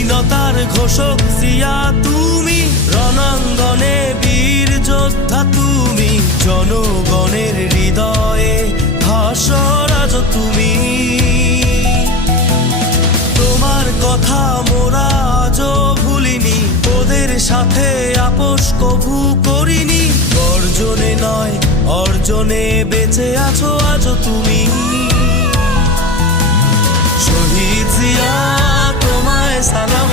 স্বাধীনতার ঘোষক জিয়া তুমি, রণাঙ্গনে বীর যোদ্ধা তুমি, জনগণের হৃদয়ে ভাস্বরাজ তুমি। তোমার কথা মোরা আজও ভুলিনি, ওদের সাথে আপোষ কভু করিনি। গর্জনে নয় অর্জনে বেঁচে আছো আজও তুমি। শহীদ জিয়া তোমায় সালাম